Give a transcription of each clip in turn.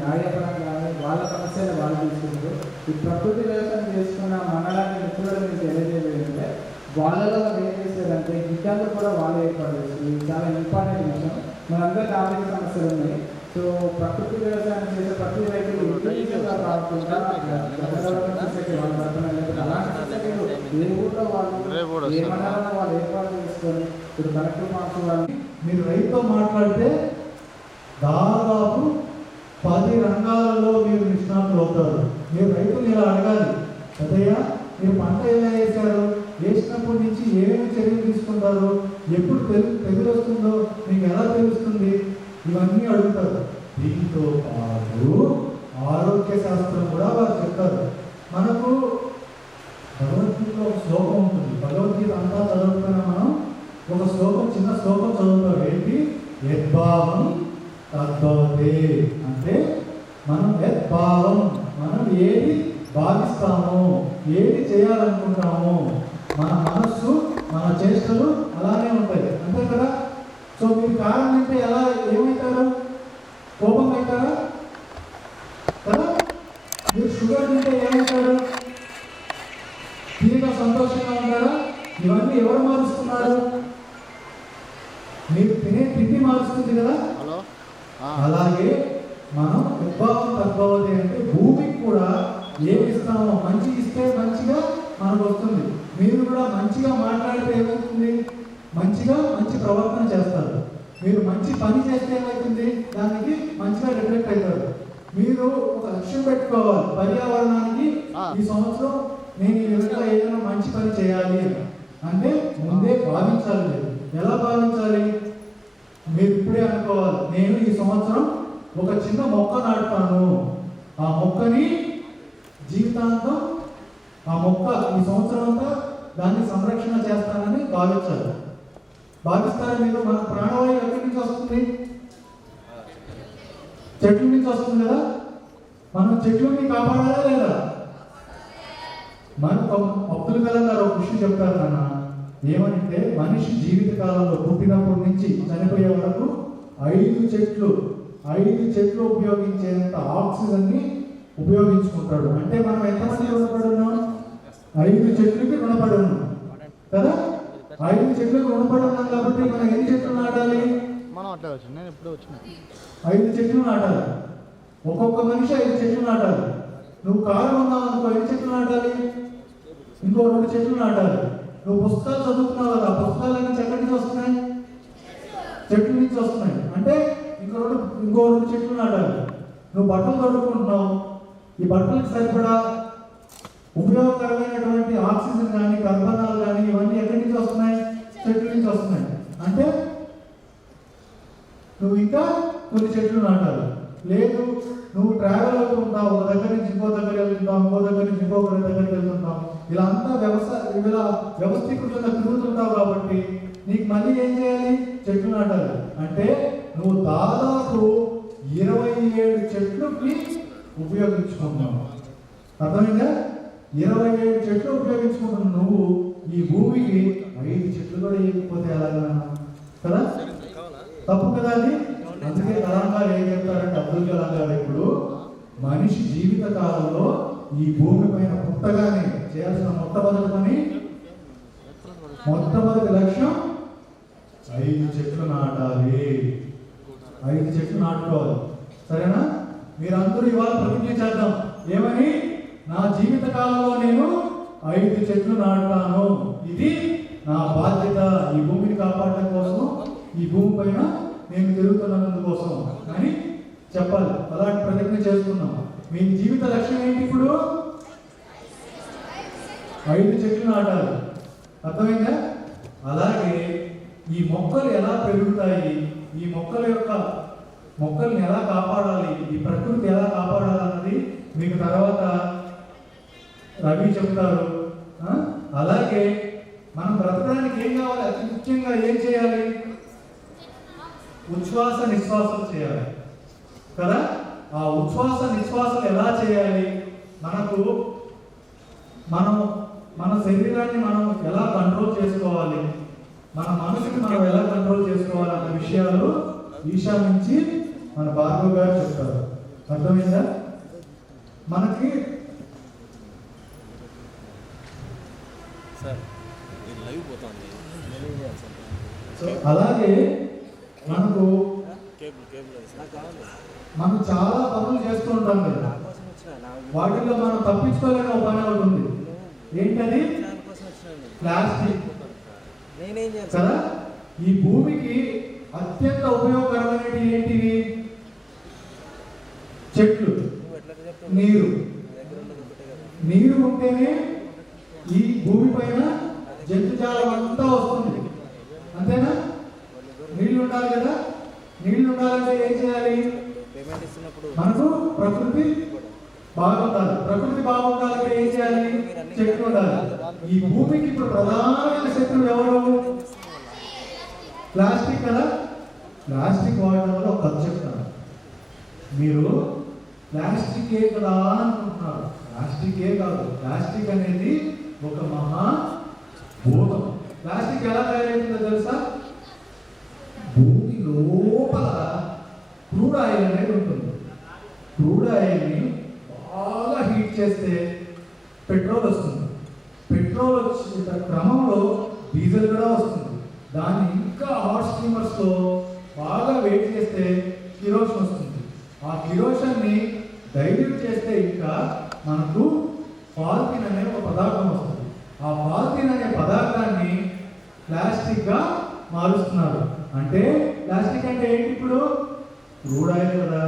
న్యాయపరంగా కానీ వాళ్ళ సమస్యలు వాళ్ళు తీసుకుంటారు. ఈ ప్రకృతి వ్యవసాయం చేసుకున్న మనలాంటి మిత్రులు మీకు తెలియజేయాలంటే వాళ్ళలో ఏం చేశారంటే గిడ్డంలో కూడా వాళ్ళు ఏర్పాటు చేస్తారు. ఇది చాలా ఇంపార్టెంట్ విషయం. మనందరికీ ఆర్థిక సమస్యలు ఉన్నాయి. సో ప్రకృతి వ్యవసాయం చేసే ప్రతి రైతులు ఇండివిజువల్గా కాకుండా ఏ ఊళ్ళో వాళ్ళు ఏ మండలంలో వాళ్ళు ఏర్పాటు చేసుకొని ఇప్పుడు కలెక్టర్ మార్క్స్ వాళ్ళు మీరు రైతుతో మాట్లాడితే దాదాపు 10 రంగాలలో మీరు నిష్ణాతులు అవుతారు. మీరు రైతులు ఇలా అడగాలి, అదయ్యా మీరు పంట ఎలా వేశారు, వేసినప్పటి నుంచి ఏమేమి చర్యలు తీసుకుంటారు, ఎప్పుడు తెగులు వస్తుందో మీకు ఎలా తెలుస్తుంది, ఇవన్నీ అడుగుతారు. దీంతో పాటు ఆరోగ్య శాస్త్రం కూడా వారు చెప్తారు. మనకు భగవద్గీతలో ఒక శ్లోకం ఉంటుంది. భగవద్గీత అంతా చదువుతున్నా మనం ఒక శ్లోకం, చిన్న శ్లోకం చదువుతారు. ఏంటి? యద్భావం తద్భవతే. అంటే మనం యద్భావం, మనం ఏది భావిస్తామో, ఏది చేయాలనుకుంటామో, మన మనస్సు మన చేష్టలు అలానే ఉంటాయి. అంతే కదా? సో మీరు కారణం అంటే ఎలా ఏమవుతారు? కోపం అవుతారా కదా? మీరు షుగర్ తింటే ఏమవుతారు? తీరిగా సంతోషంగా ఉంటారా? ఇవన్నీ ఎవరు మారుస్తున్నారు? మీరు తినే తిండి మారుస్తుంది కదా. అలాగే మనం ఉద్భావం తద్భవతి అంటే భూమికి కూడా ఏమి ఇస్తామో, మంచి ఇస్తే మంచిగా మనకు వస్తుంది. మీరు కూడా మంచిగా మాట్లాడితే ఏమవుతుంది? మంచి ప్రవర్తన చేస్తారు. మీరు మంచి పని చేస్తే ఏమవుతుంది? దానికి మంచిగా రిఫ్లెక్ట్ అవుతారు. మీరు ఒక లక్ష్యం పెట్టుకోవాలి, పర్యావరణానికి ఈ సంవత్సరం నేను ఈ విధంగా ఏదైనా మంచి పని చేయాలి అంటే ముందే భావించాలి. ఎలా భావించాలి? మీరు ఇప్పుడే అనుకోవాలి, నేను ఈ సంవత్సరం ఒక చిన్న మొక్క నాటుతాను, ఆ మొక్కని జీవితాంతం, ఆ మొక్క ఈ సంవత్సరం అంతా దాన్ని సంరక్షణ చేస్తానని భావించాలి. భావిస్తారా మీరు? మన ప్రాణవాయువు ఎక్కడి నుంచి వస్తుంది? చెట్ల నుంచి వస్తుంది కదా. మనం చెట్లని కాపాడాలా లేదా? మనకు అబ్దుల్ కలాం గారు ఒక విషయం చెప్తారు నాన్న. ఏమంటే మనిషి జీవిత కాలంలో పుట్టినప్పటి నుంచి చనిపోయే వరకు 5 చెట్లు ఉపయోగించేంత ఆక్సిజన్ ని ఉపయోగించుకుంటాడు. అంటే మనం ఎంతమంది రుణపడి ఉన్నాం? 5 చెట్లకి రుణపడి ఉన్నాం కదా. 5 చెట్లకు రుణపడి ఉన్నాం కాబట్టి మనం ఎన్ని చెట్లు నాటాలి? 5 చెట్లు నాటాలి. ఒక్కొక్క మనిషి 5 చెట్లు నాటాలి. నువ్వు కారు ఉన్నావు అనుకో, 5 చెట్లు నాటాలి. ఇంకో 2 చెట్లు నాటాలి. నువ్వు పుస్తకాలు చదువుతున్నావు కదా, పుస్తకాలన్నీ ఎక్కడి నుంచి వస్తున్నాయి? చెట్ల నుంచి వస్తున్నాయి. అంటే ఇంకో 2 చెట్లు నాటాలి. నువ్వు బట్టలు తొడుక్కుంటున్నావు, ఈ బట్టలకు సరిపడా ఉపయోగకరమైనటువంటి ఆక్సిజన్ కానీ, కర్బనాలు కానీ ఇవన్నీ ఎక్కడి నుంచి వస్తున్నాయి? చెట్ల నుంచి వస్తున్నాయి. అంటే నువ్వు ఇంకా కొన్ని చెట్లు నాటాలి. లేదు, నువ్వు ట్రావెల్ అవుతూ ఉంటావు, ఒక దగ్గర నుంచి ఇంకో దగ్గరికి వెళ్తుంటావు, ఇంకో దగ్గర నుంచి ఇంకో దగ్గరికి వెళ్తుంటావు, ఇలా అంతా వ్యవస్థీకృతంగా తిరుగుతుంటావు. కాబట్టి నీకు మళ్ళీ ఏం చేయాలి? చెట్లు నాటాలి. అంటే నువ్వు దాదాపు 27 చెట్లుకి ఉపయోగించుకుంటున్నావు. అర్థమైందా? 27 చెట్లు ఉపయోగించుకుంటున్నావు. నువ్వు ఈ భూమికి 5 చెట్లు కూడా వేయకపోతే ఎలాగా కదా? తప్పు కదా అది. అందుకే కలాం గారు ఏం చెప్తారంటే, అబ్దుల్ కలాం గారు ఇప్పుడు మనిషి జీవిత కాలంలో ఈ భూమి పైన పుట్టగానే చేయాల్సిన మొట్టమొదటి లక్ష్యం 5 చెట్లు నాటాలి. 5 చెట్లు నాటుకోవాలి. సరేనా? మీరందరూ ఇవాళ ప్రతిజ్ఞ చేద్దాం. ఏమని? నా జీవిత కాలంలో నేను 5 చెట్లు నాటుతాను. ఇది నా బాధ్యత. ఈ భూమిని కాపాడటం కోసం, ఈ భూమి పైన నేను తిరుగుతున్నందుకోసం అని చెప్పాలి. అలాంటి ప్రతిజ్ఞ చేసుకున్నాం. మీ జీవిత లక్ష్యం ఏంటి? ఇప్పుడు 5 చెట్లు నాటాలి. అర్థమైందా? అలాగే ఈ మొక్కలు ఎలా పెరుగుతాయి, ఈ మొక్కల్ని ఎలా కాపాడాలి, ఈ ప్రకృతి ఎలా కాపాడాలన్నది మీకు తర్వాత రవి చెప్తారు. అలాగే మనం బ్రతకడానికి ఏం కావాలి? అతి ముఖ్యంగా ఏం చేయాలి? ఉచ్ఛ్వాస నిశ్వాసాలు చేయాలి కదా. ఆ ఉచ్ఛ్వాస నిశ్వాసాలు ఎలా చేయాలి? మన శరీరాన్ని మనం ఎలా కంట్రోల్ చేసుకోవాలి, మన మనసుని మనం ఎలా కంట్రోల్ చేసుకోవాలి అన్న విషయాలు ఈశా నుంచి మన భార్గవ్ గారు చెప్తారు. అర్థమైందా? మనకి అలాగే మనకు మనం చాలా పనులు చేస్తూ ఉంటాం కదా, వాటిల్లో మనం తప్పించుకోలేని ఒక పని ఒకటి ఉంది. ఏంటది? ప్లాస్టిక్ కదా. ఈ భూమికి అత్యంత ఉపయోగకరమైనవి ఏంటివి? చెట్లు, నీరు. నీరు ఉంటేనే ఈ భూమి పైన జంతుజాలం అంతా వస్తుంది, అంతేనా? నీళ్లు ఉండాలి కదా. నీళ్లు ఉండాలంటే ఏం చేయాలి? మనకు ప్రకృతి బాగుండాలి. ప్రకృతి బాగుండాలంటే ఏం చేయాలి? చెట్లు ఉండాలి. ఈ భూమికి ఇప్పుడు ప్రధానమైన శత్రువు ఎవరు? ప్లాస్టిక్ కదా. ప్లాస్టిక్ వాడడం వల్ల ఒక కథ చెప్తాను. మీరు ప్లాస్టిక్ ఏ కదా అనుకుంటున్నారు. ప్లాస్టిక్ ఏ కాదు. ప్లాస్టిక్ అనేది ఒక మహా భూతం. ప్లాస్టిక్ ఎలా తయారైతుందో తెలుసా? భూమి లోపల క్రూడ్ ఆయిల్ అనేది ఉంటుంది. క్రూడ్ ఆయిల్ని బాగా హీట్ చేస్తే పెట్రోల్ వస్తుంది. పెట్రోల్ వచ్చే క్రమంలో డీజిల్ కూడా వస్తుంది. దాన్ని ఇంకా హాట్ స్టీమర్స్లో బాగా వేడి చేస్తే కిరోసిన్ వస్తుంది. ఆ కిరోసిన్ని డైల్యూట్ చేస్తే ఇంకా మనకు పాలిథిన్ అనే ఒక పదార్థం వస్తుంది. ఆ పాలిథిన్ అనే పదార్థాన్ని ప్లాస్టిక్గా మారుస్తున్నారు. అంటే ప్లాస్టిక్ అంటే ఏంటి? ఇప్పుడు క్రూడ్ ఆయిల్ కదా,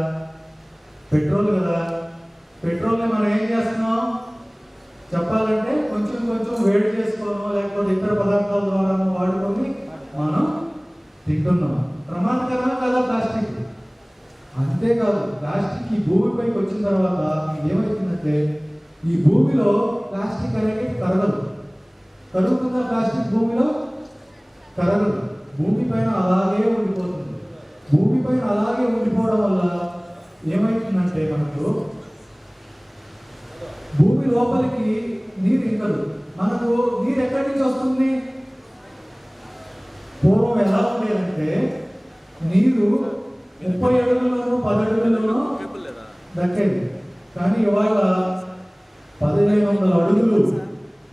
పెట్రోల్ కదా. పెట్రోల్ని మనం ఏం చేస్తున్నాం చెప్పాలంటే కొంచెం కొంచెం వేడి చేసుకోవడం లేకపోతే ఇతర పదార్థాల ద్వారా వాడుకొని మనం తింటున్నాం. ప్రమాదకరమా కదా ప్లాస్టిక్? అంతేకాదు, ప్లాస్టిక్ ఈ భూమిపైకి వచ్చిన తర్వాత ఏమవుతుందంటే ఈ భూమిలో ప్లాస్టిక్ అనేది కరగదు. కరుగుతుందా ప్లాస్టిక్? భూమిలో కరగదు. భూమి పైన అలాగే ఉండిపోతుంది. భూమి పైన అలాగే ఉండిపోవడం వల్ల ఏమవుతుందంటే మనకు భూమి లోపలికి నీరు ఇంకదు. మనకు నీరు ఎక్కడి నుంచి వస్తుంది? పూర్వం ఎలా ఉండేదంటే నీరు 30 అడుగుల్లోనూ 10 అడుగుల్లోనూ దక్కేది. కానీ ఇవాళ 1500 అడుగులు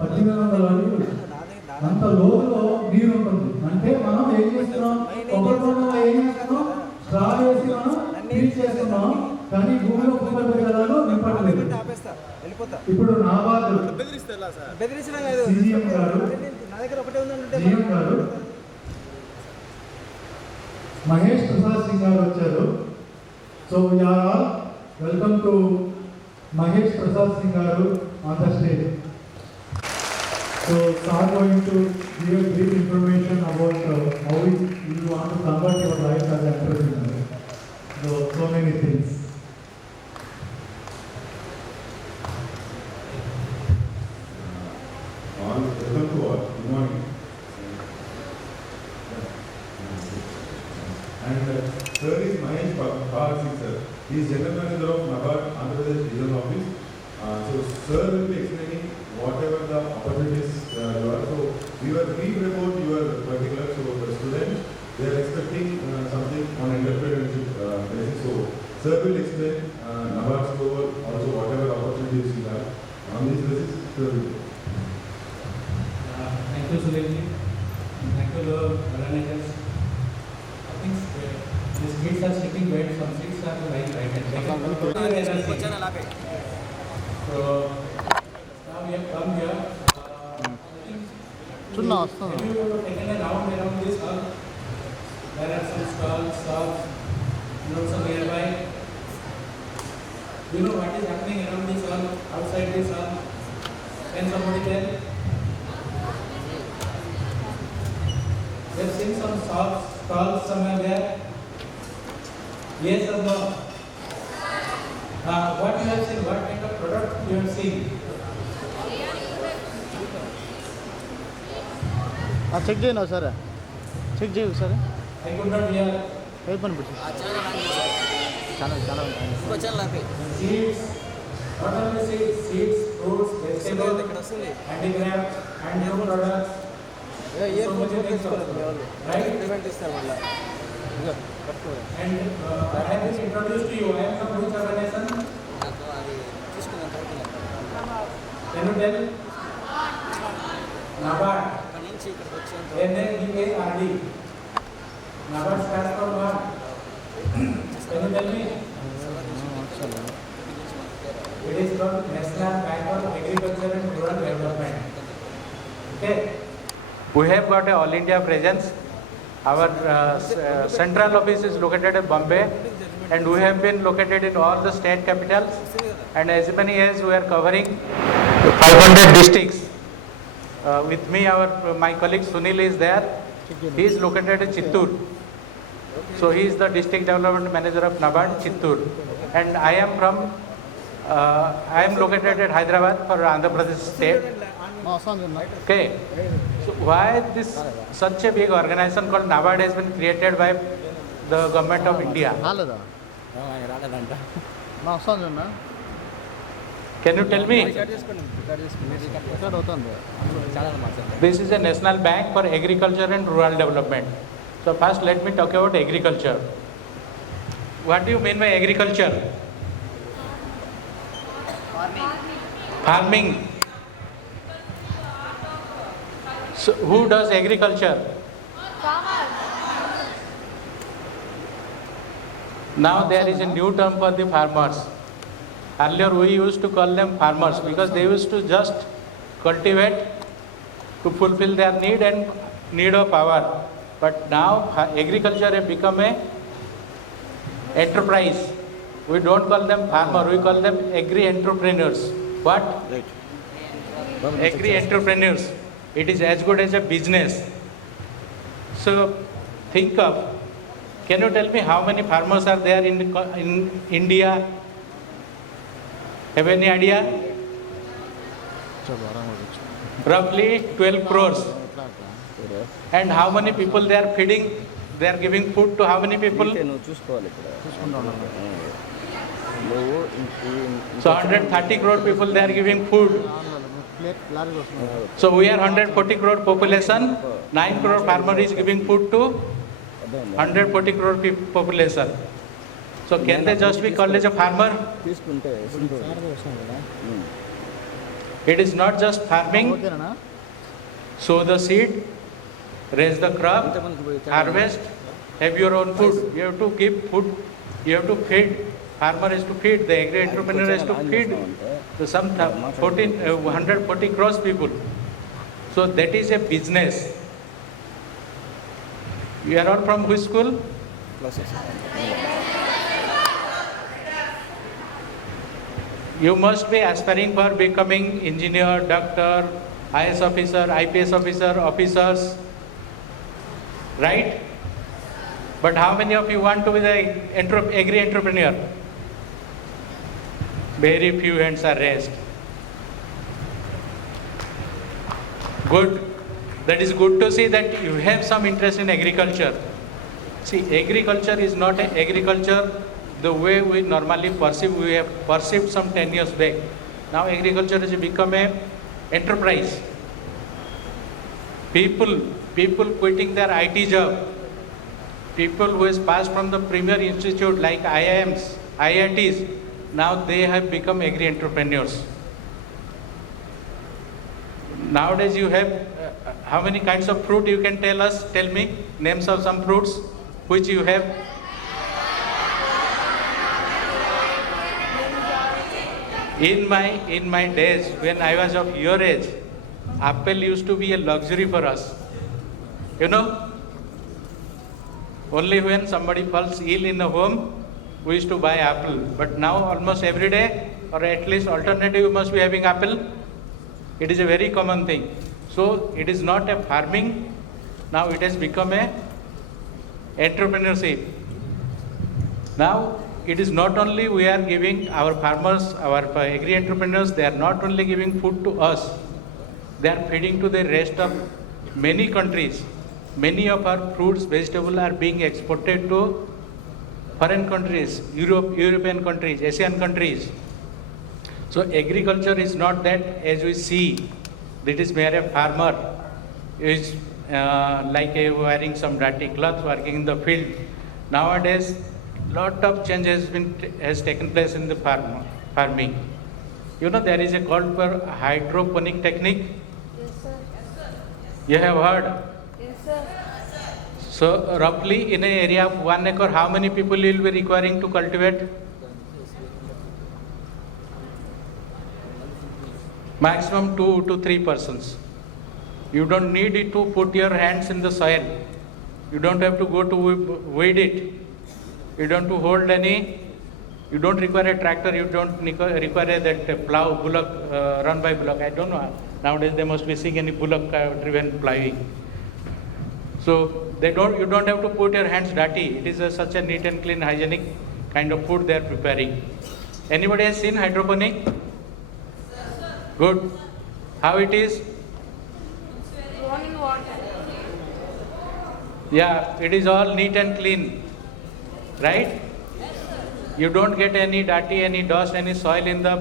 1800 అడుగులు అంత లోతులో నీరు ఉంటుంది. అంటే మనం ఏం చేస్తున్నాం? కొబ్బరికొండలో ఏం చేస్తున్నాం? స్ట్రా వేసి మనం నీరు చేస్తున్నాం. కానీ భూమిలో భూగర్భ జలాలు నింపట్లేదు. ఇప్పుడు నాబార్డు సీఎం గారు మహేష్ ప్రసాద్ సింగ్ గారు వచ్చారు. So we are all welcome to Mahesh Prasad Singh గారు on the stage. So start going to give a brief information about how you want to convert your life as an entrepreneur. So many things. Welcome to all. Good morning. And sir is Mahesh Pal Singh sir. He is General Manager of NABARD Andhra Pradesh Regional Office. So sir will be explaining whatever the opportunities you are. So we were brief about your particular. So the students, they are expecting something on entrepreneurship basis. So sir will explain NABARD's role, also whatever opportunities you have on this basis. Sir will. Thank you, Suresh. Thank you, organizers. I think the streets are sitting bed, some streets are lying right and left. So now we have come here. Have you taken a round around this hall? There are some stalls, shops, and also nearby. Do you know what is happening around this hall, outside this hall? Can somebody tell? We have seen some shops, stalls somewhere there. Yes or no? What you have seen? What kind of product you have seen? Check చేయను sir, check చేయవు sir. I could not hear. Help అనిపించి చాలా Seeds, not only seeds, fruits, vegetables, handicraft, handloom products. So many things also. Right? And I have been introduced to you. I am from which organization? Can you tell? NABARD. NABARD. NABARD stands for what? Can you tell me? It is called National Bank of Agriculture and Rural Development. Okay. We have got a all India presence. Our central office is located in Bombay, and we have been located in all the state capitals. And as many as we are covering 500 districts. With me, my colleague Sunil is there. He is located in Chittoor. So he is the district development manager of NABARD Chittoor. And I am located at Hyderabad for Andhra Pradesh state. Okay. So why this such a big organization called NABARD has been created by the government of India? రాలేదా మా వస్తాను చూడన్నా Can you tell me? Record అవుతుంది This is a national bank for agriculture and rural development. So first let me talk about agriculture. What do you mean by agriculture? Farming. So who does agriculture? Now there is a new term for the farmers. Earlier we used to call them farmers because they used to just cultivate to fulfill their need of power. But now agriculture has become a enterprise. We don't call them farmer, we call them agri-entrepreneurs. What? Agri-entrepreneurs. It is as good as a business. So think of, can you tell me how many farmers are there in India? Have any idea? Roughly 12 crores. And how many people they are feeding? They are giving food to how many people? So 130 crore people they are giving food. So we are 140 crore population. 9 crore farmer is giving food to 140 crore population. So can they just be called as a farmer? It is not just farming. Sow the seed, raise the crop, harvest, have your own food. You have to give food, you have to feed. Farmer is to feed, the agri-entrepreneur is to feed some 140 crores people. So that is a business. You are all from which school? You must be aspiring for becoming engineer, doctor, IS officer, IPS officer, officers, right? But how many of you want to be the agri-entrepreneur? Very few hands are raised. Good. That is good to see that you have some interest in agriculture. See, agriculture is not agriculture the way we normally perceive. We have perceived some 10 years back. Now agriculture has become an enterprise. People quitting their IT job, people who has passed from the premier institute like IIMs, IITs, now they have become agri-entrepreneurs. Nowadays you have, how many kinds of fruit you can tell us? Tell me names of some fruits which you have. In my days when I was of your age, apple used to be a luxury for us. You know, only when somebody falls ill in a home, we used to buy apple. But now almost every day, or at least alternative, you must be having apple. It is a very common thing. So it is not a farming. Now it has become a entrepreneurship. Now it is not only we are giving our farmers, our agri-entrepreneurs, they are not only giving food to us, they are feeding to the rest of many countries. Many of our fruits, vegetables are being exported to foreign countries, European countries, Asian countries. So agriculture is not that as we see, that is where a farmer is wearing some dirty clothes working in the field. Nowadays, lot of change has taken place in the farming. You know, there is a call for hydroponic technique. Yes, sir. You have heard. Yes, sir. So roughly in an area of 1 acre, how many people will be requiring to cultivate? Maximum 2 to 3 persons. You don't need it to put your hands in the soil. You don't have to go to weed it. You don't to hold any. You don't require a tractor. You don't require that plow, bullock, run by bullock. I don't know. Nowadays they must be seeing any bullock driven plowing. So you don't have to put your hands dirty. It is such a neat and clean, hygienic kind of food they are preparing. Anybody has seen hydroponic? Good. How it is? Grown in water. Yeah, it is all neat and clean, right? You don't get any dirty, any dust, any soil in the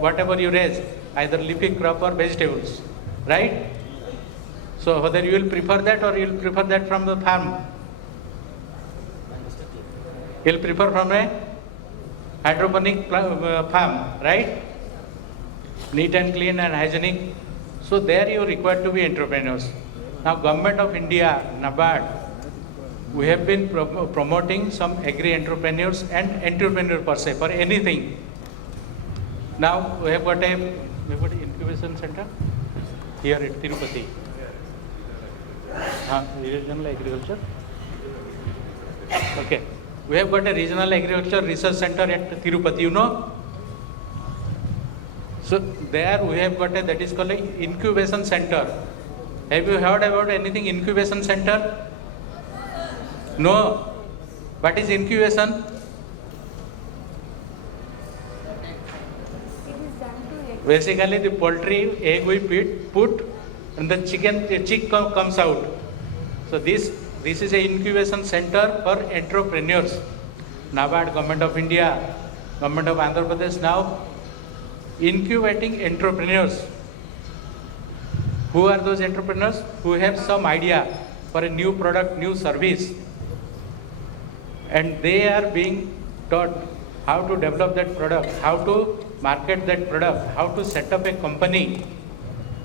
whatever you raise, either leafy crop or vegetables, right? So whether you will prefer that or you will prefer that from the farm? You will prefer from a hydroponic farm, right? Neat and clean and hygienic. So there you are required to be entrepreneurs. Now Government of India, NABARD, we have been promoting some agri entrepreneurs and entrepreneur per se for anything. Now we have got an incubation center here at Tirupati. Regional agriculture. Okay. We have got a regional agriculture research center at Tirupati, you know. So there we have got that is called an incubation center. Have you heard about anything incubation center? No. What is incubation? It is done to egg. Basically the poultry egg we put and the chick comes out. So this is a incubation center for entrepreneurs. NABARD, Government of India, Government of Andhra Pradesh now incubating entrepreneurs. Who are those entrepreneurs? Who have some idea for a new product, new service, and they are being taught how to develop that product, how to market that product, how to set up a company.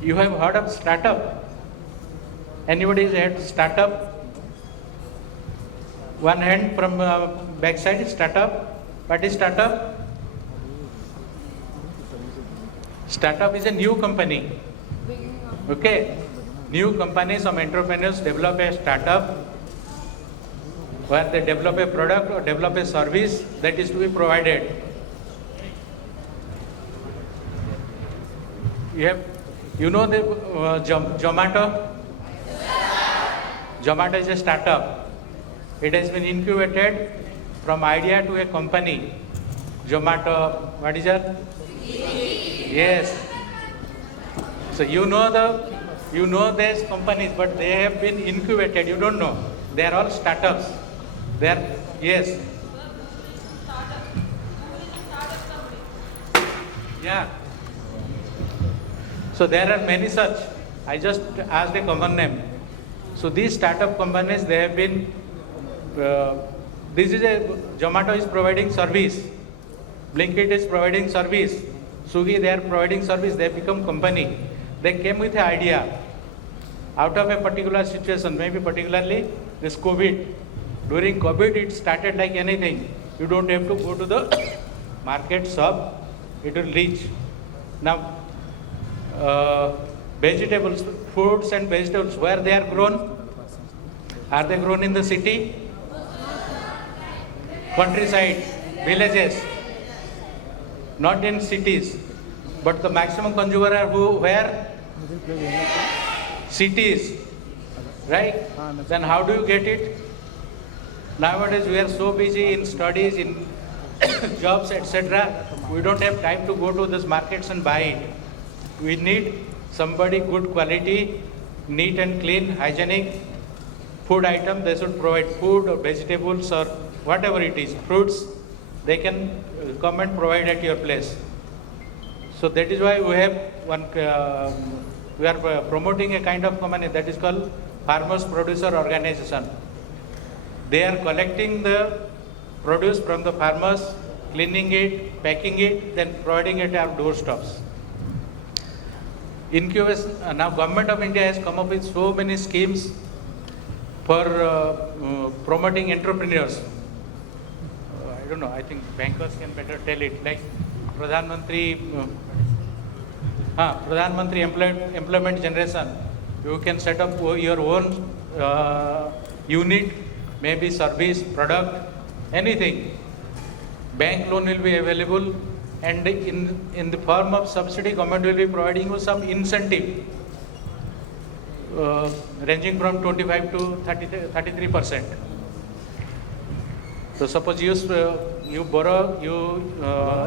You have heard of startup? Anybody has heard startup? One hand from backside, startup. What is startup? Startup is a new company. Beginning of Okay, new companies, some entrepreneurs develop a startup where they develop a product or develop a service that is to be provided. You know the Zomato? Zomato is a startup. It has been incubated from idea to a company. Zomato, what is that? Yes. So you know these companies, but they have been incubated. You don't know. They are all startups. They are, yes. Yeah. So there are many such. I just asked a common name. So these startup companies, they have been. Zomato is providing service. Blinkit is providing service. Swiggy, they are providing service. They have become company. They came with an idea. Out of a particular situation, maybe particularly this COVID. During COVID, it started like anything. You don't have to go to the market shop. It will reach. Now, vegetables, fruits and vegetables, where they are grown? Are they grown in the city? Countryside, villages, not in cities. But the maximum consumer are where? Cities, right? Then how do you get it? Nowadays we are so busy in studies, in jobs, etc. We don't have time to go to these markets and buy it. We need somebody good quality, neat and clean, hygienic food item. They should provide food or vegetables or whatever it is, fruits. They can come and provide at your place. So that is why we have we are promoting a kind of company that is called Farmers Producer Organization. They are collecting the produce from the farmers, cleaning it, packing it, then providing it at our doorsteps. Incubation, now Government of India has come up with so many schemes for promoting entrepreneurs. I don't know, I think bankers can better tell it, like Pradhan Mantri Employment Generation. You can set up your own unit, maybe service, product, anything. Bank loan will be available, and in the form of subsidy, government will be providing you some incentive ranging from 25 to 33%. So suppose you borrow, you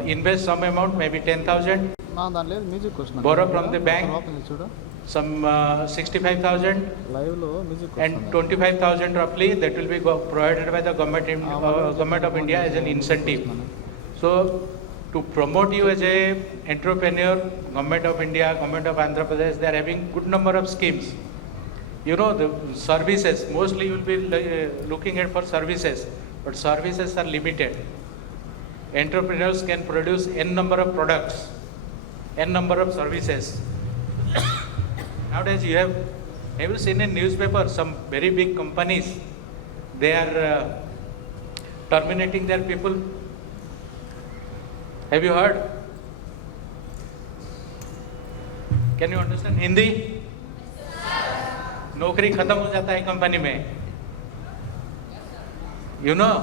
invest some amount, maybe 10,000, నా దాని లేదు music వస్తుంది borrow from the bank, open చేసి చూడు some 65,000 live లో music and 25,000 roughly, that will be provided by the government of India as an incentive. So to promote you as a entrepreneur, Government of India, Government of Andhra Pradesh, they are having good number of schemes. You know, the services, mostly you will be looking at for services, but services are limited. Entrepreneurs can produce n number of products, n number of services. Nowadays have you seen in newspaper some very big companies, they are terminating their people? Have you heard? Can you understand Hindi? नौकरी खत्म हो जाता है company में, you know.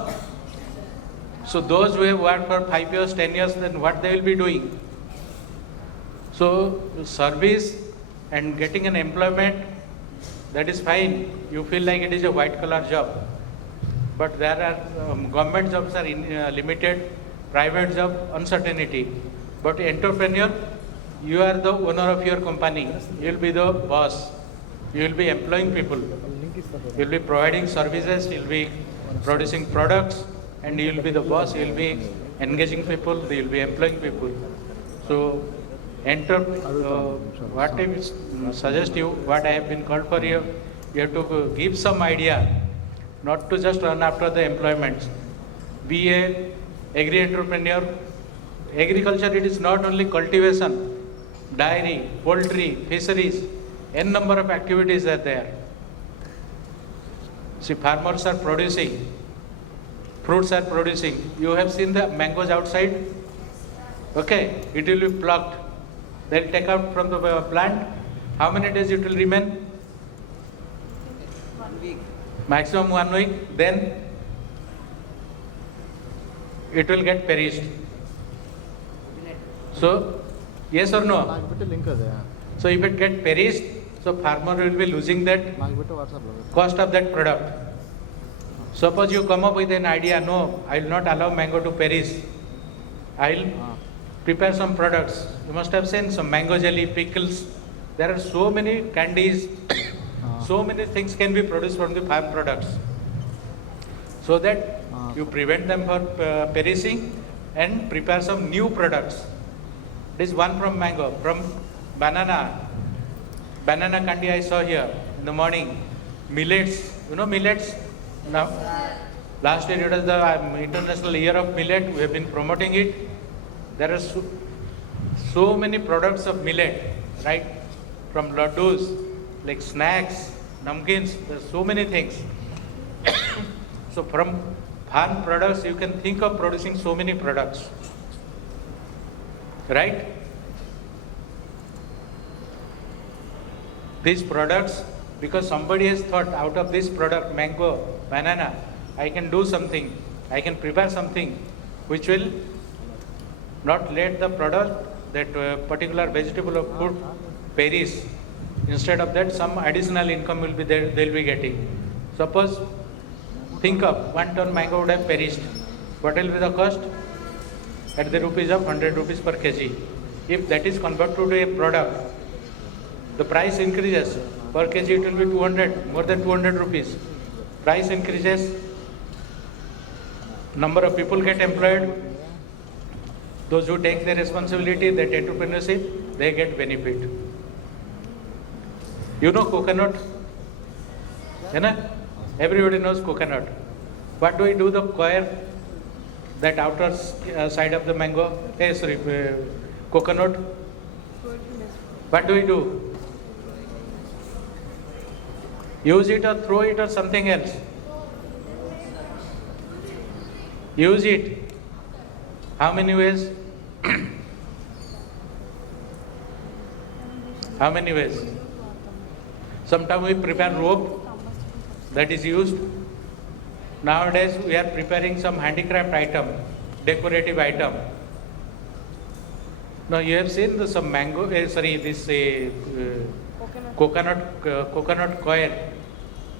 So those who have worked for 5 years, 10 years, then what they will be doing? So service and getting an employment, that is fine. You feel like it is a white collar job, but there are government jobs are limited, private job uncertainty. But entrepreneur, you are the owner of your company. You will be the boss. You will be employing people. You will be providing services. You will be producing products, and you will be the boss. You will be engaging people. You will be employing people. So, what I will suggest you, what I have been called for here, you have to give some idea, not to just run after the employments. Be a agri-entrepreneur. Agriculture, it is not only cultivation, dairy, poultry, fisheries, n number of activities are there. See, farmers are producing, fruits are producing. You have seen the mangoes outside? Okay, it will be plucked. They'll take out from the plant. How many days it will remain? 1 week. Maximum 1 week. Then it will get perished. So, yes or no? నాకు పెట్టి link అదే So if it get perished, so farmer will be losing that నాకు పెట్టి వాట్సాప్లో cost of that product. Suppose you come up with an idea, no, I will not allow mango to perish. I will prepare some products. You must have seen some mango jelly, pickles. There are so many candies, so many things can be produced from the farm products. So that you prevent them from perishing and prepare some new products. This one from mango, from banana candy I saw here in the morning. Millets, you know millets? Now, last year it was the International Year of Millet. We have been promoting it. There are so many products of millet, right? From laddus, like snacks, namkeens, there are so many things. So from farm products, you can think of producing so many products, right? These products, because somebody has thought out of this product, mango, banana, I can do something, I can prepare something which will not let the product, that particular vegetable or food perish. Instead of that, some additional income will be there, they'll be getting. Suppose, think of 1 ton mango would have perished. What will be the cost? At the rupees of 100 rupees per kg. If that is converted to a product, the price increases. Per kg it will be 200, more than 200 rupees. Price increases, number of people get employed. Those who take the responsibility, that entrepreneurship, they get benefit. You know coconut? You know? Everybody knows coconut. What do we do the coir, that outer side of the mango, coconut? What do we do? Use it or throw it or something else? Use it. How many ways? How many ways? Sometimes we prepare rope that is used. Nowadays we are preparing some handicraft item, decorative item. Now you have seen some mango, coconut coir.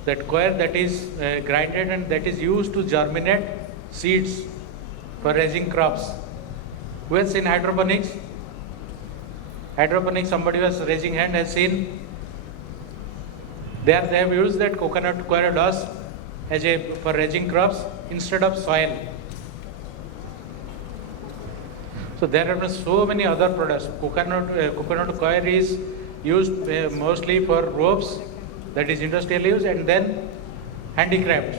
That coir that is grinded and that is used to germinate seeds for raising crops. Who has seen hydroponics? Hydroponics, somebody was raising hand, has seen. There they have used that coconut coir dust for raising crops instead of soil. So there are so many other products. Coconut coir is used mostly for ropes, that is industrial use, and then handicraft.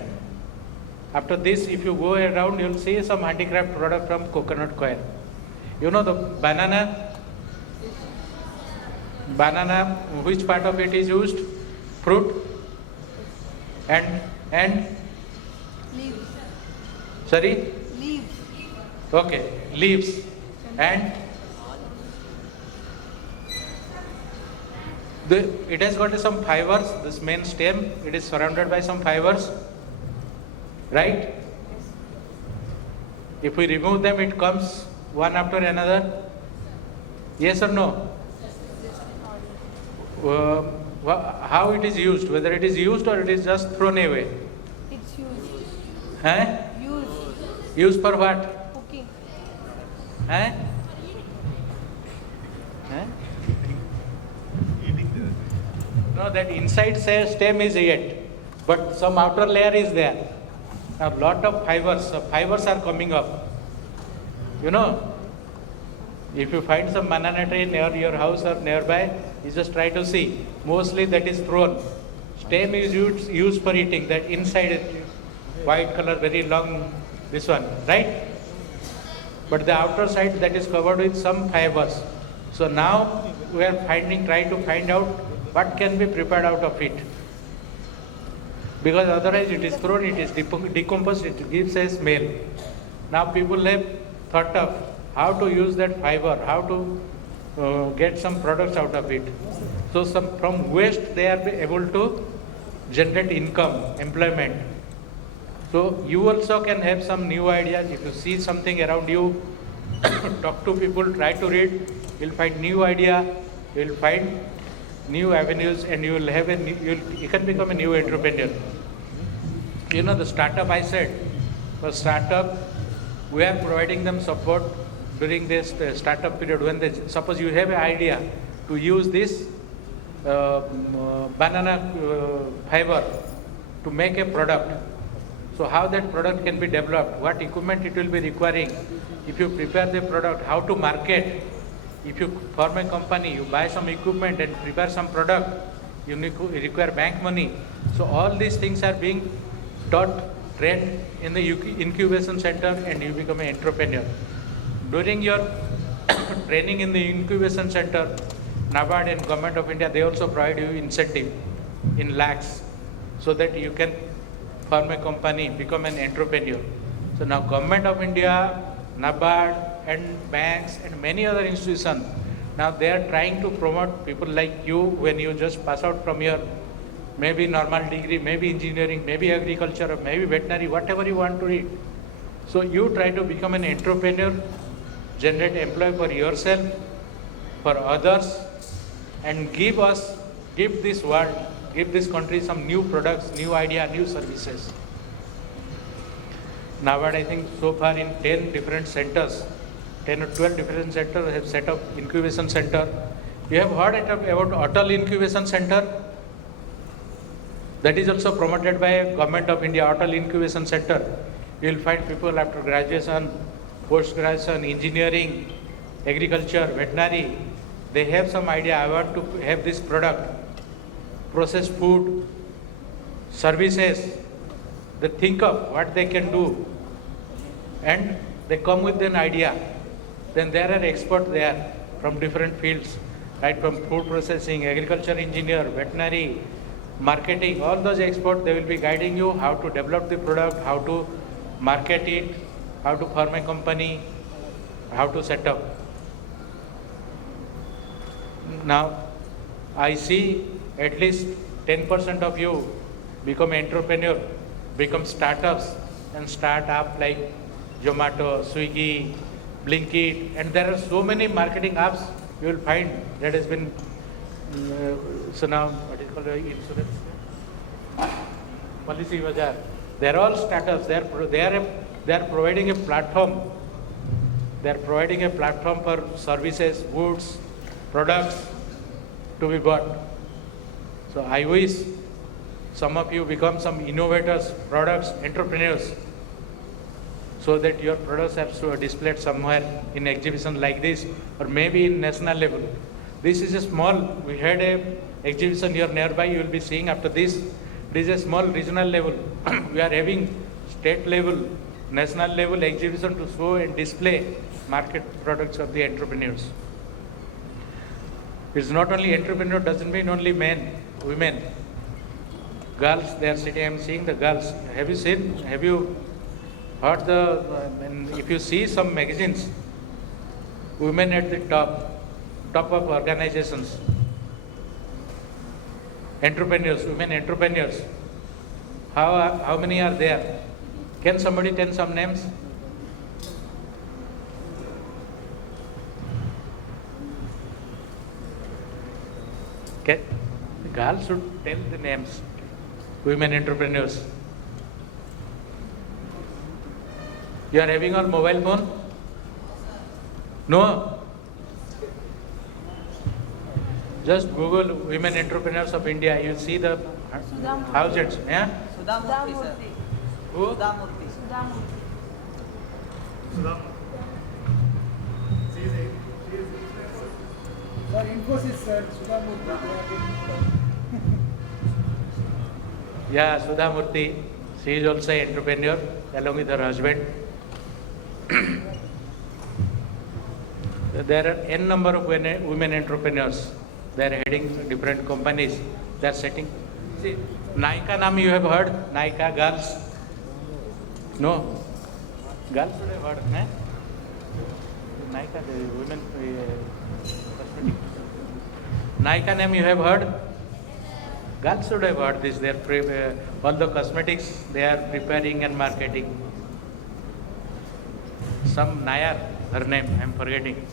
After this, if you go around, you will see some handicraft product from coconut coir. You know the banana, which part of it is used? Fruit and Leaves. sorry? Leaves. Okay, leaves and it has got some fibers. This main stem, it is surrounded by some fibers, right? If we remove them, it comes one after another. Yes or no? How it is used? Whether it is used or it is just thrown away? It's used. Huh? Used. Used for what? Cooking. Huh? Huh? No, that inside stem is yet, but some outer layer is there. Now lot of fibers are coming up. You know, if you find some banana tree near your house or nearby, you just try to see. Mostly that is thrown. Stem is used for eating. That inside white color, very long, this one, right? But the outer side that is covered with some fibers. So now we are trying to find out what can be prepared out of it. Because otherwise it is thrown, it is decomposed, it gives a smell. Now people have thought of how to use that fiber, how to get some products out of it. So from waste they are able to generate income, employment. So you also can have some new ideas. If you see something around you, talk to people, try to read, you'll find new idea, you'll find new avenues, and you will have you can become a new entrepreneur. You know, the startup I said, for startup, we are providing them support during this startup period. When suppose you have an idea to use this banana fiber to make a product. So how that product can be developed, what equipment it will be requiring, if you prepare the product, how to market. If you form a company, you buy some equipment and prepare some product, you require bank money. So all these things are being taught, trained in the incubation center, and you become an entrepreneur. During your training in the incubation center, NABARD and Government of India, they also provide you incentive in lakhs so that you can form a company, become an entrepreneur. So now Government of India, NABARD and banks and many other institutions, now they are trying to promote people like you when you just pass out from your maybe normal degree, maybe engineering, maybe agriculture, or maybe veterinary, whatever you want to read. So you try to become an entrepreneur, generate employment for yourself, for others, and give this world, give this country some new products, new idea, new services. NABARD, I think so far in 10 different centers, 10 or 12 different centers have set up incubation center. You have heard about Atal Incubation Center? That is also promoted by Government of India, Atal Incubation Center. You will find people after graduation, post-graduation, engineering, agriculture, veterinary, they have some idea, I want to have this product, processed food, services, they think of what they can do, and they come with an idea. Then there are experts there from different fields, right from food processing, agriculture engineer, veterinary, marketing, all those experts, they will be guiding you how to develop the product, how to market it, how to form a company, how to set up. Now, I see at least 10% of you become entrepreneur, become startups and start up like Zomato, Swiggy, Blinkit, and there are so many marketing apps you will find that has been, so now what is called insurance, Policy Bazaar. They are all startups. They are providing a platform. They are providing a platform for services, goods, products to be bought. So I wish some of you become some innovators, products, entrepreneurs, so that your products are displayed somewhere in exhibition like this, or maybe in national level. This is a small, we had a exhibition here nearby, you will be seeing after this. This is a small regional level. We are having state level, national level exhibition to show and display market products of the entrepreneurs. It's not only entrepreneur, doesn't mean only men, women. Girls, they are sitting, I'm seeing the girls. Have you heard if you see some magazines, women at the top of organizations, entrepreneurs, women entrepreneurs, how many are there? Can somebody tell some names? Okay. The girls should tell the names, women entrepreneurs. You are having on mobile phone? No? Just Google women entrepreneurs of India. You will see the thousands. Yeah? Sudhamurthy. Who? Sudhamurthy. Sir, Infosys, sir, Sudhamurthy. Yeah, Sudha Murthy. She is also an entrepreneur along with her husband. There are n number of women entrepreneurs. They are heading different companies. They are setting. See, Nykaa name you have heard? Nykaa girls. No, girls should have heard. Eh? Nykaa, the women cosmetic. Nykaa name you have heard? Girls should have heard this. They are all the cosmetics they are preparing and marketing. Some Nayar, her name, I am forgetting.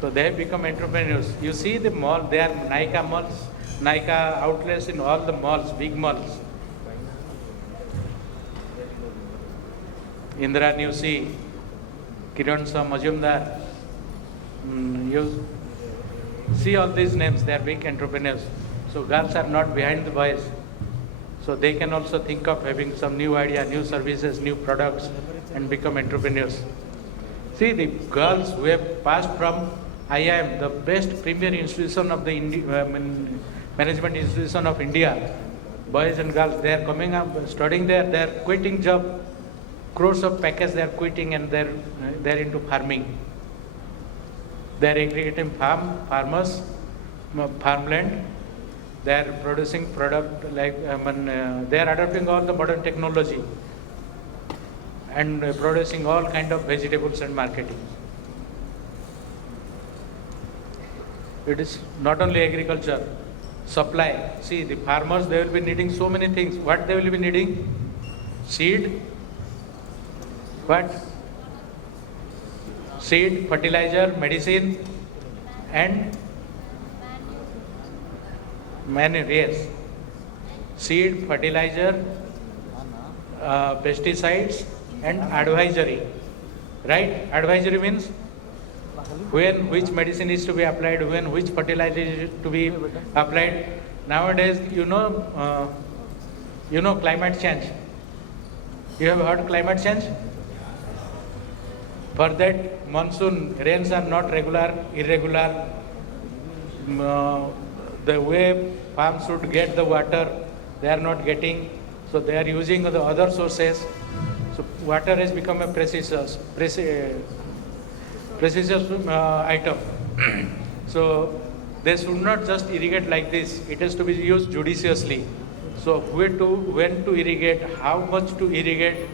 So they have become entrepreneurs. You see the mall, they are Nykaa malls, Nykaa outlets in all the malls, big malls. Indra, you see, Kiran Majumdar. You see all these names, they are big entrepreneurs. So girls are not behind the boys. So they can also think of having some new idea, new services, new products, and become entrepreneurs. See, the girls who have passed from IIM, the best premier institution of the management institution of India, boys and girls, they are coming up, studying there, they are quitting job, crores of package they are quitting, and they are into farming. They are aggregating farmers, farmland. They are producing product like, they are adopting all the modern technology and producing all kind of vegetables and marketing. It is not only agriculture, supply. See, the farmers, they will be needing so many things. What they will be needing? Seed. What? Seed, fertilizer, medicine, and manure. Yes. Seed, fertilizer, pesticides, and advisory. Right? Advisory means when which medicine is to be applied, when which fertilizer is to be applied. Nowadays, you know climate change. You have heard climate change? For that, monsoon rains are not regular, irregular. The way farms should get the water, they are not getting. So they are using the other sources. So water has become a precious item. So they should not just irrigate like this. It has to be used judiciously. So when to irrigate, how much to irrigate,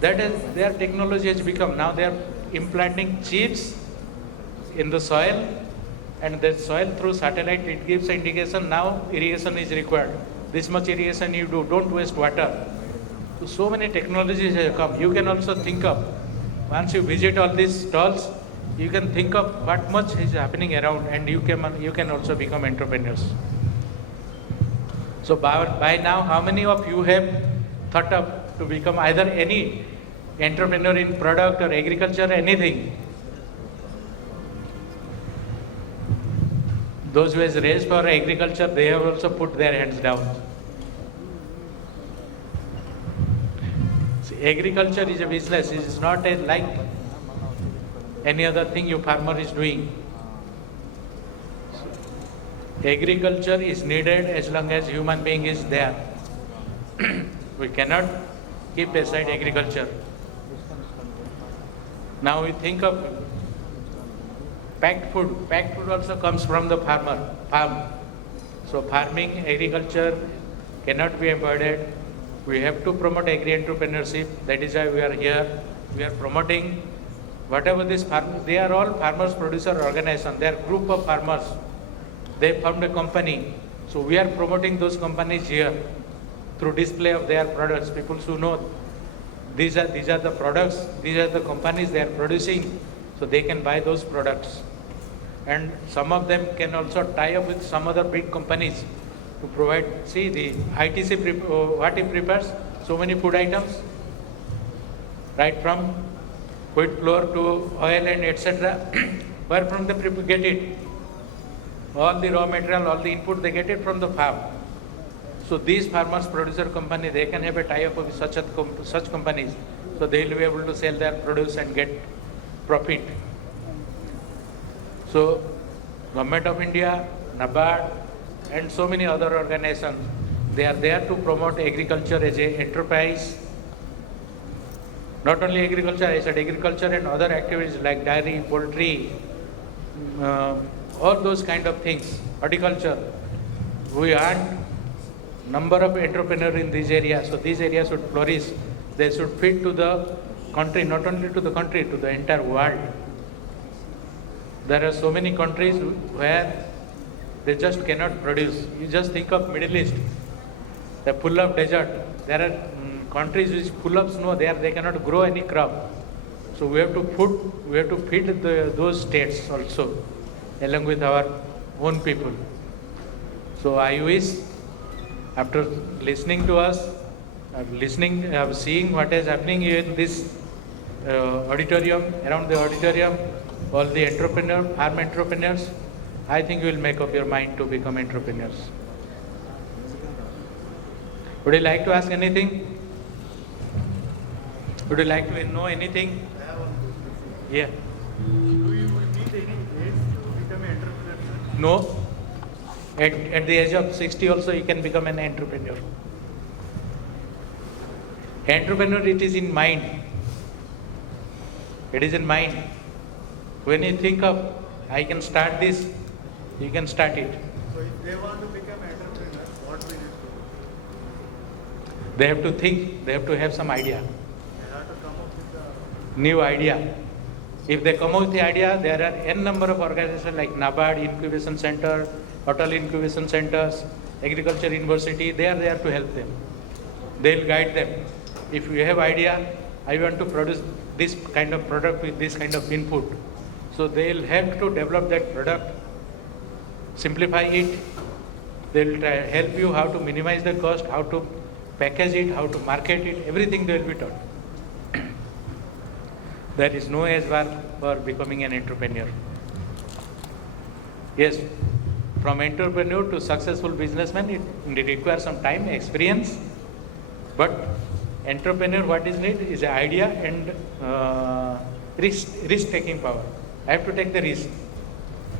that is their technology has become. Now they are implanting chips in the soil, and the soil through satellite, it gives an indication now irrigation is required. This much irrigation you do, don't waste water. So many technologies have come. You can also think of, once you visit all these stalls, you can think of what much is happening around, and you can also become entrepreneurs. So by now, how many of you have thought of to become either any entrepreneur in product or agriculture or anything? Those who has raised for agriculture, they have also put their hands down. See, agriculture is a business. It is not like any other thing you farmer is doing. Agriculture is needed as long as human being is there. We cannot keep aside agriculture. Now we think of packed food. Packed food also comes from the farm. So farming, agriculture cannot be avoided. We have to promote agri-entrepreneurship. That is why we are here. We are promoting whatever this farm. They are all farmers producer organization. They are group of farmers. They formed a company. So we are promoting those companies here through display of their products. People should know these are the products, these are the companies they are producing, so they can buy those products. And some of them can also tie up with some other big companies to provide. See, the ITC, what it prepares, so many food items, right from wheat flour to oil and etc. Where from they get it? All the raw material, all the input, they get it from the farm. So these farmers producer company, they can have a tie-up with such companies. So they will be able to sell their produce and get profit. So Government of India, NABARD and so many other organizations, they are there to promote agriculture as an enterprise. Not only agriculture, I said agriculture and other activities like dairy, poultry, all those kind of things, horticulture. We want number of entrepreneurs in these areas, so these areas should flourish. They should fit to the country, not only to the country, to the entire world. There are so many countries where they just cannot produce. You just think of Middle East, they're full of desert. There are countries which full of snow, they cannot grow any crop. So we have to feed those states also, along with our own people. So I wish, after listening to us, seeing what is happening in this auditorium, around the auditorium, all the farm entrepreneurs, I think you will make up your mind to become entrepreneurs. Would you like to ask anything? Would you like to know anything? Yeah. Do you need any age to become an entrepreneur? No. At the age of 60 also you can become an entrepreneur. Entrepreneur, it is in mind. It is in mind. When you think of, I can start this, you can start it. So if they want to become entrepreneur, what we need to do? They have to think, they have to have some idea, They have to come up with the new idea. If they come up with the idea, there are n number of organizations like NABARD, Incubation Center, Hotel Incubation Centers, Agriculture University, they are there to help them. They will guide them. If you have idea, I want to produce this kind of product with this kind of input. So they will help to develop that product, simplify it. They will help you how to minimize the cost, how to package it, how to market it, everything they will be taught. There is no age bar for becoming an entrepreneur. Yes, from entrepreneur to successful businessman, it requires some time, experience. But entrepreneur, what is needed is an idea and risk-taking power. I have to take the risk.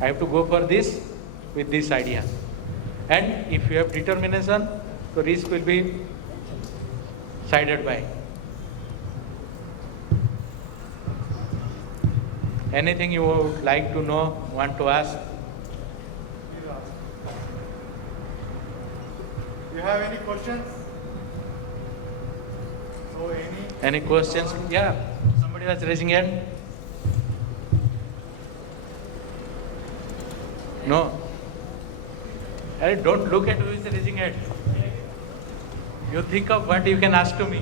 I have to go for this with this idea. And if you have determination, the risk will be sided by. Anything you would like to know, want to ask? You have any questions? So Any questions? Yeah, somebody was raising hand. No. Hey, don't look at who is raising hand. You think of what you can ask to me.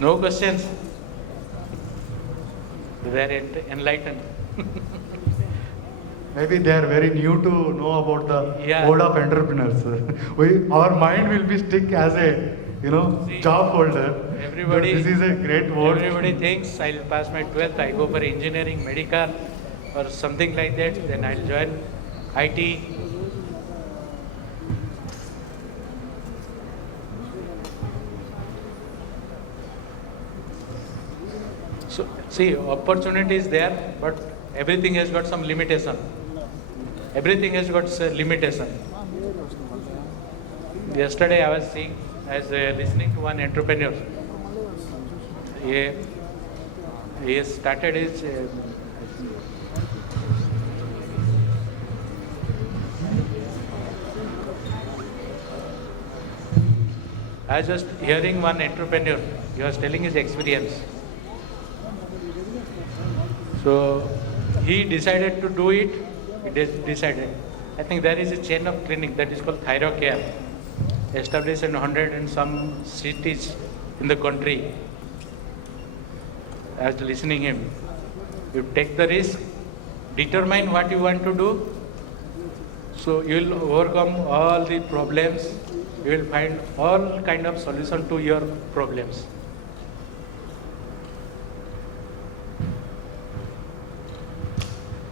No questions? They are enlightened. Maybe they are very new to know about the Yeah. world of entrepreneurs. Our mind will be stick as a See, job holder. Everybody, But this is a great world. everybody thinks I'll pass my 12th, I go for engineering, medical, or something like that, then I'll join IT. So, see, opportunity is there, but everything has got some limitation. Everything has got a limitation. Yesterday I was seeing, I was listening to one entrepreneur. He started his I was just hearing one entrepreneur, he was telling his experience. So he decided to do it, decided. I think there is a chain of clinic that is called Thyrocare, established in 100 and some cities in the country. I was listening him. You take the risk, determine what you want to do, so you will overcome all the problems, you will find all kind of solution to your problems.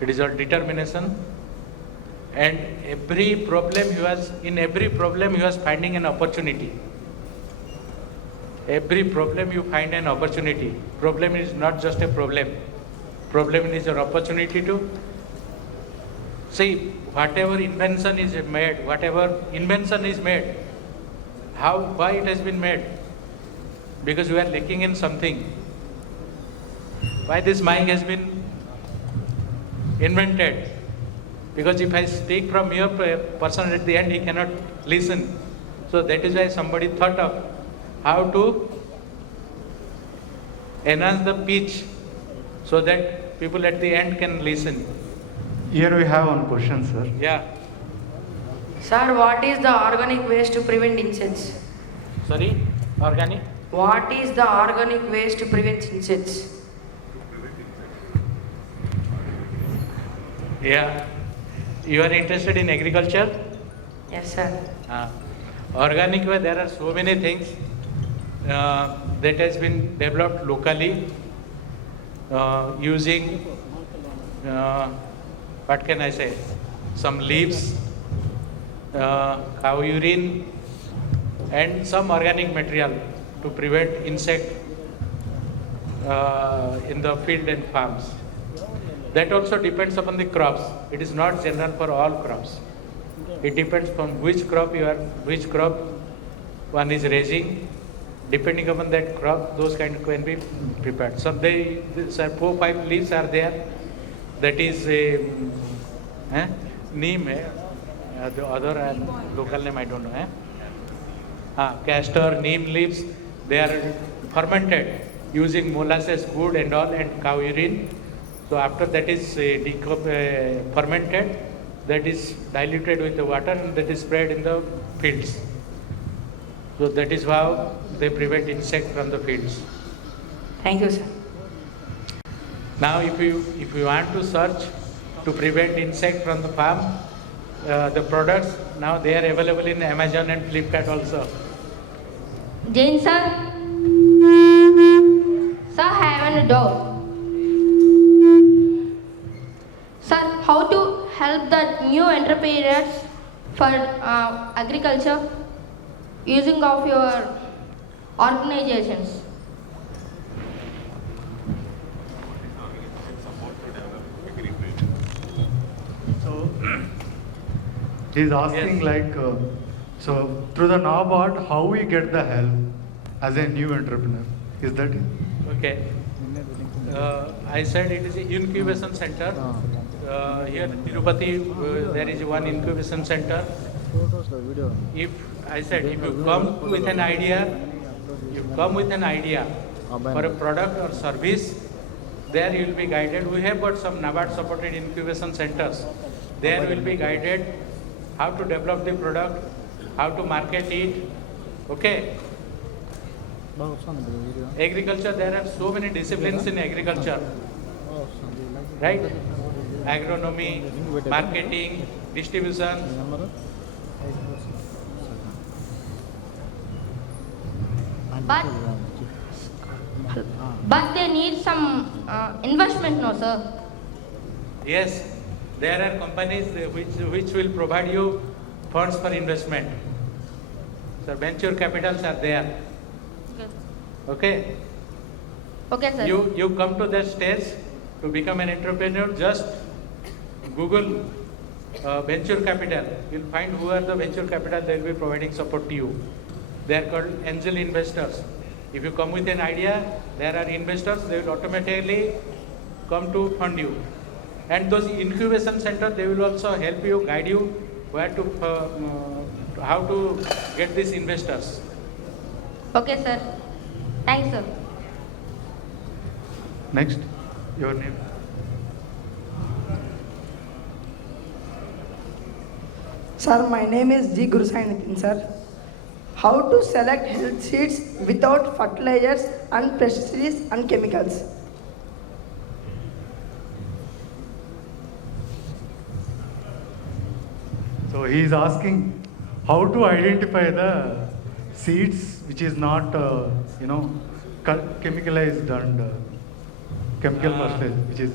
It is your determination, and every problem he was finding an opportunity. Every problem you find an opportunity. Problem is not just a problem. Problem is your opportunity to see whatever invention is made, why it has been made? Because we are lacking in something. Why this mic has been invented? Because if I speak from your person at the end, he cannot listen. So that is why somebody thought of how to enhance the pitch so that people at the end can listen. Here we have one question, sir. Yeah. Sir, what is the organic waste to prevent insects? Sorry? Organic? What is the organic waste to prevent insects? Yeah. You are interested in agriculture? Yes, sir. Organic way, there are so many things that has been developed locally using what can I say? Some leaves, cow urine, and some organic material to prevent insect in the field and farms. That also depends upon the crops. It is not general for all crops. It depends on which crop one is raising. Depending upon that crop, those kind can be prepared. Some 4-5 leaves are there. That is neem. The other local name I don't know. Castor, neem leaves. They are fermented using molasses, wood and all, and cow urine. So after that is fermented, that is diluted with the water and that is spread in the fields. So that is how they prevent insect from the fields. Thank you, sir. Now if you want to search to prevent insect from the farm, the products now they are available in Amazon and Flipkart also. Jain sir? Sir, I have a doubt. Sir, how to help the new entrepreneurs for agriculture using of your organizations? He's asking Yes. like, so through the NABARD, how we get the help as a new entrepreneur? Is that it? Okay. I said it is a incubation center. Here in Tirupati, there is one incubation center. If I said, if you come with an idea, for a product or service, there you will be guided. We have got some NABARD supported incubation centers. There you will be guided how to develop the product, how to market it. Okay. Agriculture, there are so many disciplines in agriculture, right? Agronomy, marketing, distribution. But they need some investment, no, sir. Yes, there are companies which will provide you funds for investment. So venture capitals are there. Okay. Okay, sir. You come to that stage to become an entrepreneur, just Google venture capital. You'll find who are the venture capital that will be providing support to you. They are called angel investors. If you come with an idea, there are investors, they will automatically come to fund you. And those incubation centers, they will also help you, guide you where to, how to get these investors. Okay, sir. Thanks, sir. Next, your name. Sir, my name is G. Gurusai Nitin, sir. How to select health seeds without fertilizers and pesticides and chemicals? So he is asking how to identify the seeds which is not, chemicalized and chemical fertilizer, which is.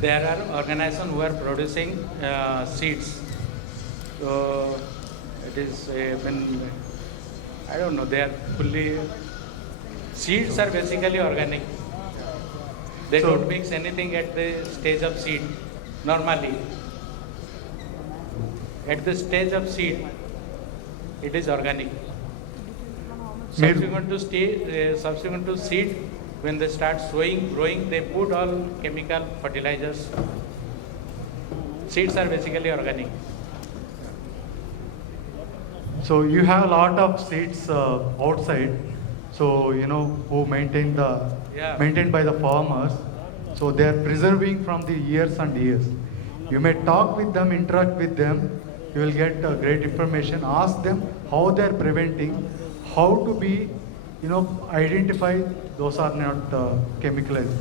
There are organizations who are producing seeds. So it is, I don't know, they are fully, seeds are basically organic. They So- don't mix anything at the stage of seed, normally. At the stage of seed, it is organic. Subsequent to seed, when they start growing, they put all chemical fertilizers. Seeds are basically organic. So you have a lot of seeds outside, so who maintained by the farmers. So they are preserving from the years and years. You may talk with them, interact with them. You will get great information. Ask them how they are preventing, how to be, identify those are not chemicalized.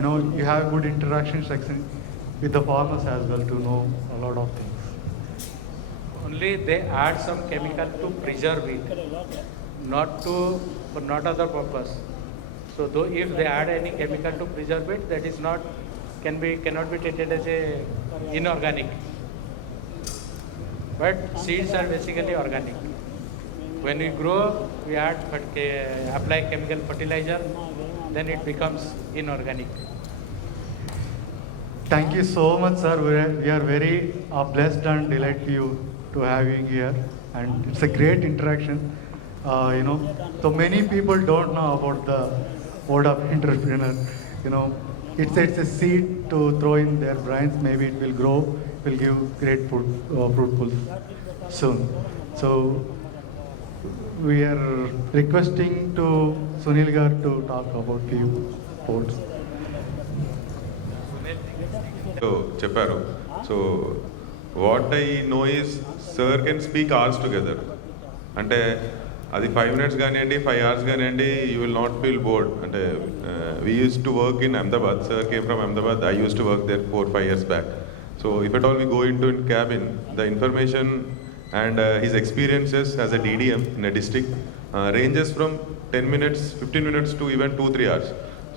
You have good interaction section with the farmers as well to know a lot of things. Only they add some chemical to preserve it, for not other purpose. So though if they add any chemical to preserve it, that is cannot be treated as a inorganic. But seeds are basically organic. When we grow, we apply chemical fertilizer, then it becomes inorganic. Thank you so much, sir. We are very blessed and delighted to have you here, and it's a great interaction. So many people don't know about the word of entrepreneur. It's a seed to throw in their brains. Maybe it will grow, will give great fruitful soon. So we are requesting to Sunil Gar to talk about few words. చెప్పారు. So what I know is sir can speak hours together. అంటే అది 5 minutes కానివ్వండి, 5 hours కానివ్వండి, you will not feel bored. అంటే we used to work in Ahmedabad. Sir came from Ahmedabad. I used to work there 4-5 years back. So if at all we go into a cabin, the information and his experiences as a DDM in a district ranges from 10 minutes, 15 minutes to even 2-3 hours.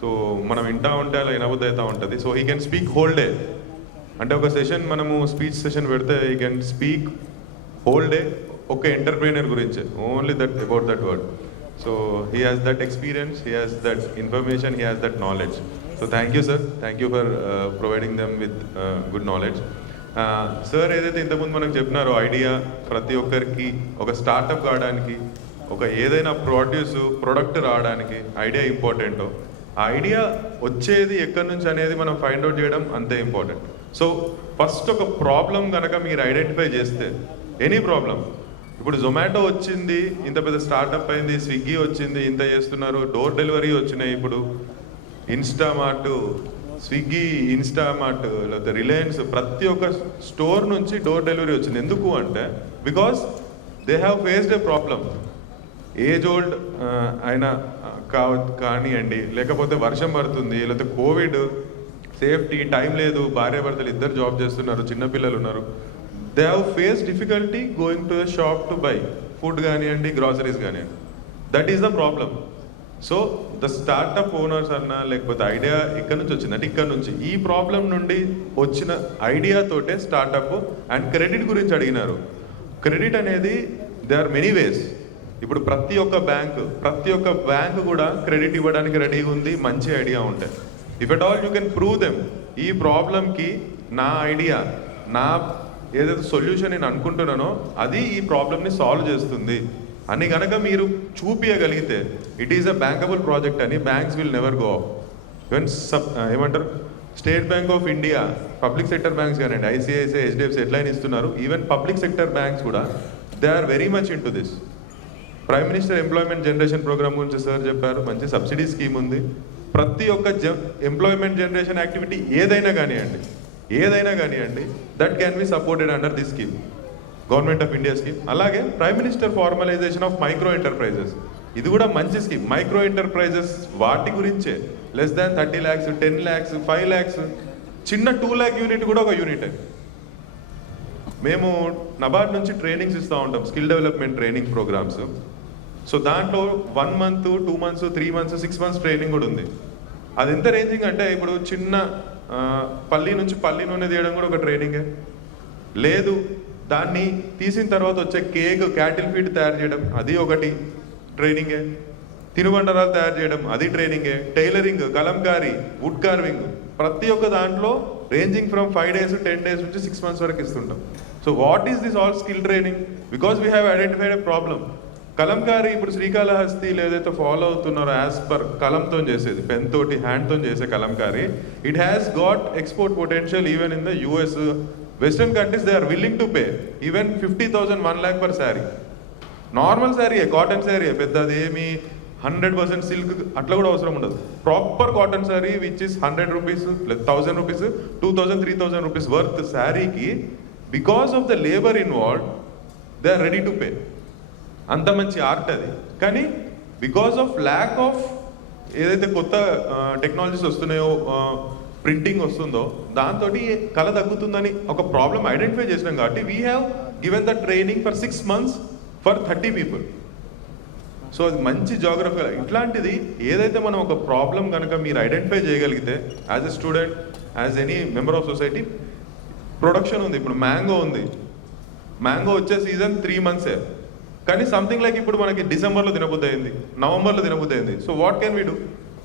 So మనం వింటా ఉంటే అలా వినబుద్ధి అవుతూ ఉంటుంది. So he can speak whole day. అంటే ఒక session మనము speech session పెడితే he can speak whole day ఒక ఎంటర్ప్రీనర్ గురించి, only that about that word. So he has that experience, he has that information, he has that knowledge. So thank you, sir. Thank you for providing them with good knowledge. Sir ఏదైతే ఇంతకుముందు మనకు చెప్పినారో idea ప్రతి ఒక్కరికి ఒక startup కావడానికి ఒక ఏదైనా product రావడానికి ఐడియా ఇంపార్టెంటో ఆ ఐడియా వచ్చేది ఎక్కడి నుంచి అనేది మనం ఫైండ్ అవుట్ చేయడం అంతే ఇంపార్టెంట్. సో ఫస్ట్ ఒక ప్రాబ్లం కనుక మీరు ఐడెంటిఫై చేస్తే ఎనీ ప్రాబ్లం, ఇప్పుడు జొమాటో వచ్చింది, ఇంత పెద్ద స్టార్టప్ అయింది, స్విగ్గీ వచ్చింది, ఇంత చేస్తున్నారు, డోర్ డెలివరీ వచ్చినాయి, ఇప్పుడు ఇన్స్టామార్ట్, స్విగ్గీ, ఇన్స్టామార్ట్, లేకపోతే రిలయన్స్, ప్రతి ఒక్క స్టోర్ నుంచి డోర్ డెలివరీ వచ్చింది. ఎందుకు అంటే because they have faced A problem. Age old అయినా కానివ్వండి, లేకపోతే వర్షం పడుతుంది, లేకపోతే కోవిడ్, సేఫ్టీ, టైం లేదు, భార్యాభర్తలు ఇద్దరు జాబ్ చేస్తున్నారు, చిన్నపిల్లలు ఉన్నారు. They have face difficulty going to the shop to buy food కానివ్వండి, గ్రాసరీస్ కానివ్వండి. That is the problem. So the startup owners అన్నా లేకపోతే ఐడియా ఎక్కడి నుంచి వచ్చింది అంటే ఇక్కడ నుంచి, ఈ ప్రాబ్లం నుండి వచ్చిన ఐడియాతోటే స్టార్టప్. అండ్ క్రెడిట్ గురించి అడిగినారు. క్రెడిట్ అనేది దే ఆర్ మెనీ వేస్. ఇప్పుడు ప్రతి ఒక్క బ్యాంకు కూడా క్రెడిట్ ఇవ్వడానికి రెడీగా ఉంది, మంచి ఐడియా ఉంటాయి. If at all you can prove them ఈ ప్రాబ్లంకి నా ఐడియా, నా ఏదైతే సొల్యూషన్ నేను అనుకుంటున్నానో అది ఈ ప్రాబ్లమ్ని సాల్వ్ చేస్తుంది అని కనుక మీరు చూపించగలిగితే it is a bankable project అని banks will never go off. Even ఏమంటారు, State Bank of India, public sector banks కానివ్వండి, ఐసిఐసిఐ, హెచ్డిఎఫ్సి ఎట్లయినా ఇస్తున్నారు. ఈవెన్ పబ్లిక్ సెక్టర్ బ్యాంక్స్ కూడా they are very much into this. Prime minister employment generation programme గురించి sir చెప్పారు, మంచి subsidy scheme ఉంది. ప్రతి ఒక్క ఎంప్లాయ్మెంట్ జనరేషన్ యాక్టివిటీ ఏదైనా కానివ్వండి that can be supported under this scheme, government of India scheme. అలాగే prime minister formalisation of micro enterprises, ఇది కూడా మంచి స్కీమ్. మైక్రో ఎంటర్ప్రైజెస్ వాటి గురించే less than 30 lakhs, 10 lakhs, 5 lakhs, చిన్న 2 lakh యూనిట్ కూడా ఒక యూనిట్. మేము నబార్డ్ నుంచి ట్రైనింగ్స్ ఇస్తూ ఉంటాం, skill development training programs. So దాంట్లో 1 month, 2 months, 3 months, 6 months training కూడా ఉంది. అది ఎంత రేంజింగ్ అంటే ఇప్పుడు చిన్న పల్లి నుంచి పల్లి నూనె తీయడం కూడా ఒక ట్రైనింగే. లేదు, దాన్ని తీసిన తర్వాత వచ్చే కేక్, క్యాటిల్ ఫీడ్ తయారు చేయడం అది ఒకటి ట్రైనింగే. తినుబండరాలు తయారు చేయడం అది ట్రైనింగే. టైలరింగ్, కలంకారీ, వుడ్ కార్వింగ్, ప్రతి ఒక్క దాంట్లో రేంజింగ్ ఫ్రమ్ 5 days, 10 days నుంచి 6 months వరకు ఇస్తుంటాం. So what is this all skill training? Because we have identified a problem. Kalamkari ఇప్పుడు శ్రీకాళహస్తి ఏదైతే ఫాలో అవుతున్నారో యాజ్ పర్ కలంతో చేసేది, పెన్ తోటి హ్యాండ్తో చేసే Kalamkari, it has got export potential even in the US, western countries. They are willing to pay even 50,000, 1 lakh per sari. Normal sari, cotton sari, పెద్దది ఏమి 100% silk అట్లా కూడా అవసరం ఉండదు. Proper cotton sari which is 100 rupees, 1000 rupees, 2000, 3000 rupees worth శారీకి because of the labour involved they are ready to pay. అంత మంచి art అది. కానీ బికాస్ ఆఫ్ ల్యాక్ ఆఫ్ ఏదైతే కొత్త టెక్నాలజీస్ వస్తున్నాయో, ప్రింటింగ్ వస్తుందో, దాంతో కళ తగ్గుతుందని ఒక ప్రాబ్లం ఐడెంటిఫై చేసినాం. కాబట్టి we have given the training for 6 months for 30 people. So అది మంచి జాగ్రఫీ. ఇట్లాంటిది ఏదైతే మనం ఒక ప్రాబ్లం కనుక మీరు ఐడెంటిఫై చేయగలిగితే as a student, as any member of society, production ఉంది, ఇప్పుడు మ్యాంగో ఉంది, మ్యాంగో వచ్చే సీజన్ 3 months, కానీ సంథింగ్ లైక్ ఇప్పుడు మనకి డిసెంబర్లో తినబుద్ధి అయింది, నవంబర్లో తినబుద్ధి అయింది. So what can we do?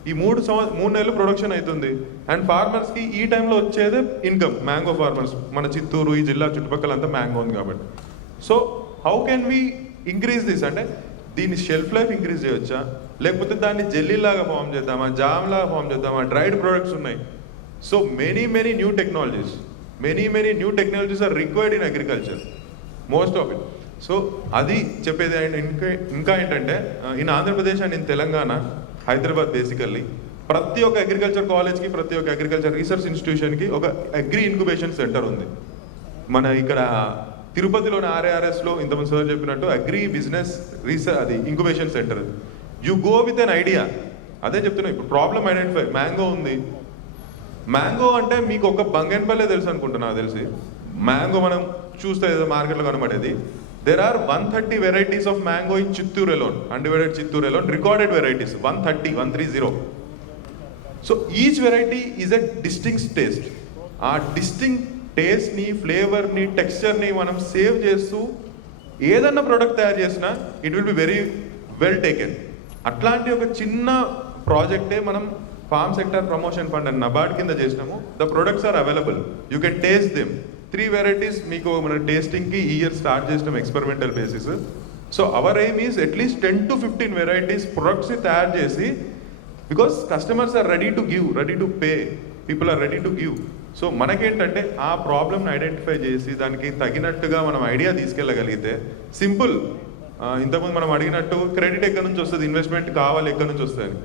ఈ 3 నెలలు ప్రొడక్షన్ అవుతుంది అండ్ ఫార్మర్స్కి ఈ టైంలో వచ్చేదే ఇన్కమ్. మ్యాంగో ఫార్మర్స్ మన చిత్తూరు, ఈ జిల్లా చుట్టుపక్కల అంతా మ్యాంగో ఉంది కాబట్టి. So how can we increase this? అంటే దీని షెల్ఫ్ లైఫ్ ఇంక్రీజ్ చేయొచ్చా, లేకపోతే దాన్ని జెల్లీలాగా ఫామ్ చేద్దామా, జామ్ లాగా ఫామ్ చేద్దామా? డ్రైడ్ ప్రొడక్ట్స్ ఉన్నాయి. So many new technologies are required in agriculture, most of it. So అది చెప్పేది. అండ్ ఇంకా ఏంటంటే in Andhra Pradesh and in Telangana, Hyderabad basically ప్రతి ఒక్క అగ్రికల్చర్ కాలేజ్కి, ప్రతి ఒక్క అగ్రికల్చర్ రీసెర్చ్ ఇన్స్టిట్యూషన్కి ఒక అగ్రి ఇన్క్యుబేషన్ సెంటర్ ఉంది. మన ఇక్కడ తిరుపతిలోని RARSలో ఇంతమంది సార్ చెప్పినట్టు అగ్రి బిజినెస్ రీసెర్చ్ అది incubation centre. You go with an idea. అదే చెప్తున్నా, ఇప్పుడు ప్రాబ్లమ్ ఐడెంటిఫై. మ్యాంగో ఉంది, మ్యాంగో అంటే మీకు ఒక బంగన్పల్లె తెలుసు అనుకుంటున్నా, నాకు తెలిసి. మ్యాంగో మనం చూస్తే ఏదో మార్కెట్లో కనబడేది. There are 130 varieties of mango in Chittoor alone, undivided Chittoor alone, recorded varieties, 130. So each variety is a distinct taste. ఆ డిస్టింక్ట్ టేస్ట్ని, ఫ్లేవర్ని, టెక్స్చర్ని మనం సేవ్ చేస్తూ ఏదన్నా ప్రోడక్ట్ తయారు చేసినా it will be very well taken. అట్లాంటి ఒక చిన్న ప్రాజెక్టే మనం ఫార్మ్ సెక్టర్ ప్రమోషన్ ఫండ్ అని నబార్డ్ కింద చేసినాము. The products are available, you can taste them. 3 varieties మీకు మన టేస్టింగ్కి ఈ ఇయర్ స్టార్ట్ చేసినాం experimental basis. So our aim is at least 10 to 15 varieties ప్రొడక్ట్స్ని తయారు చేసి, because customers are ready to give, ready to pay, people are ready to give. So మనకేంటంటే ఆ ప్రాబ్లమ్ని ఐడెంటిఫై చేసి దానికి తగినట్టుగా మనం ఐడియా తీసుకెళ్ళగలిగితే సింపుల్. ఇంతకుముందు మనం అడిగినట్టు క్రెడిట్ ఎక్కడి నుంచి వస్తుంది, ఇన్వెస్ట్మెంట్ కావాలి ఎక్కడి నుంచి వస్తుంది.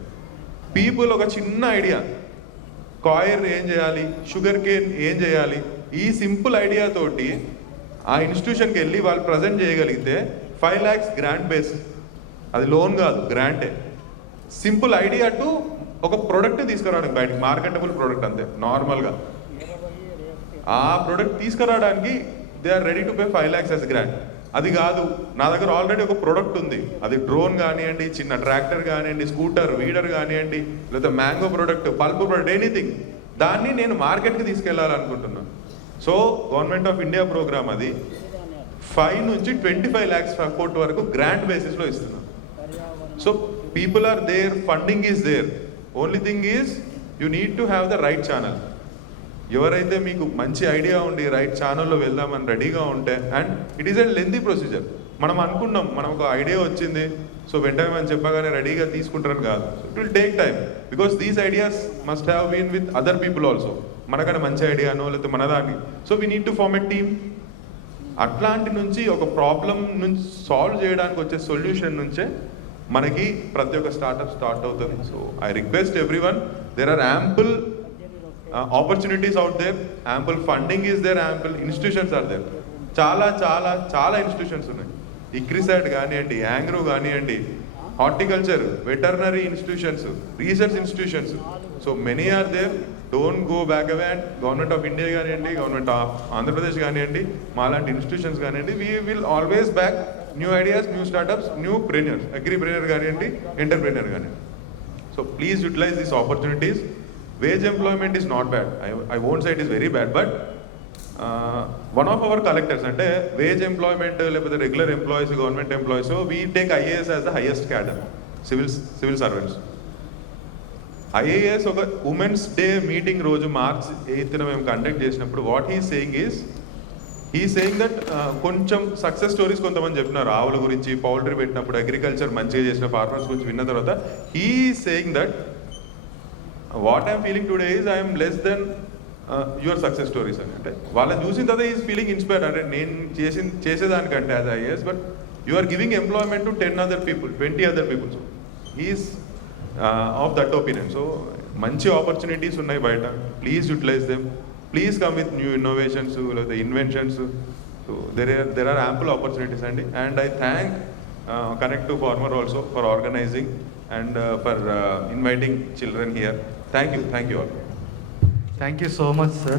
పీపుల్ ఒక చిన్న ఐడియా, కాయిర్ ఏం చేయాలి, షుగర్ కేన్ ఏం చేయాలి, ఈ సింపుల్ ఐడియా తోటి ఆ ఇన్స్టిట్యూషన్కి వెళ్ళి వాళ్ళు ప్రజెంట్ చేయగలిగితే 5 lakhs గ్రాంట్ బేస్, అది లోన్ కాదు గ్రాంటే. సింపుల్ ఐడియా టు ఒక ప్రోడక్ట్ తీసుకురావడానికి బయటకి, మార్కెటబుల్ ప్రోడక్ట్ అంతే నార్మల్గా. ఆ ప్రోడక్ట్ తీసుకురావడానికి they are ready to pay 5 lakhs as grant. అది కాదు, నా దగ్గర ఆల్రెడీ ఒక ప్రోడక్ట్ ఉంది, అది డ్రోన్ కానివ్వండి, చిన్న ట్రాక్టర్ కానివ్వండి, స్కూటర్, వీడర్ కానివ్వండి, లేదా mango product, pulp product, anything, దాన్ని నేను మార్కెట్కి తీసుకెళ్ళాలనుకుంటున్నాను. So government of India programme అది 5 నుంచి 25 lakhs సపోర్ట్ వరకు గ్రాంట్ బేసిస్లో ఇస్తున్నాం. So people are there, funding is there, only thing is you need to have the right channel. ఎవరైతే మీకు మంచి ఐడియా ఉండి రైట్ ఛానల్లో వెళ్దామని రెడీగా ఉంటే, and it is a lengthy procedure. మనం అనుకున్నాం, మనం ఒక ఐడియా వచ్చింది, సో వెంటనే మనం చెప్పగానే రెడీగా తీసుకుంటారని కాదు. It will take time, because these ideas must have been with other people also. మనకన్నా మంచి ఐడియానో లేకపోతే మన దాన్ని, so we need to form a team. అట్లాంటి నుంచి ఒక ప్రాబ్లం నుంచి సాల్వ్ చేయడానికి వచ్చే సొల్యూషన్ నుంచే మనకి ప్రతి ఒక్క స్టార్ట్అప్ స్టార్ట్ అవుతుంది. So I request everyone, there are ample opportunities out there, ample funding is there, ample institutions are there. చాలా చాలా చాలా ఇన్స్టిట్యూషన్స్ ఉన్నాయి. ఇక్రిసాట్ కానివ్వండి, యాంగ్రో కానివ్వండి, horticulture, veterinary institutions, research institutions, so many are there. Don't go back away. And government of India కానివ్వండి, government of Andhra Pradesh కానివ్వండి, మాలాంటి ఇన్స్టిట్యూషన్స్ కానివ్వండి, we will always back new ideas, new startups, new ప్రెన్యూర్స్, అగ్రిప్రెన్యూర్ కానివ్వండి, entrepreneur కానివ్వండి. So please utilise these opportunities. Wage employment is not bad. I won't say it is very bad, but one of our collectors, అంటే wage employment లేకపోతే regular employees, government employees, we take IAS as the highest cadre, civil servants. IAS ఒక women's day meeting రోజు March 8th మేము conduct చేసినప్పుడు what he saying that కొంచెం success stories కొంతమంది చెప్పినారు, ఆవుల గురించి, పౌల్ట్రీ పెట్టినప్పుడు, అగ్రికల్చర్ మంచిగా చేసిన ఫార్మర్స్ గురించి విన్న తర్వాత he saying that what I'm feeling today is I'm less than your success stories అని. అంటే వాళ్ళని చూసిన తర్వాత ఈజ్ ఫీలింగ్ ఇన్స్పైర్డ్, అంటే నేను చేసేదానికంటే as IAS, but you are giving employment to 10 other people, 20 other people. So is of that opinion. సో మంచి ఆపర్చునిటీస్ ఉన్నాయి బయట, please utilise them, please come with new innovations లేదా inventions. So there are ample opportunities అండి. And I thank Connect to Farmer also for organizing and for inviting children here. Thank you all. Thank you so much, sir.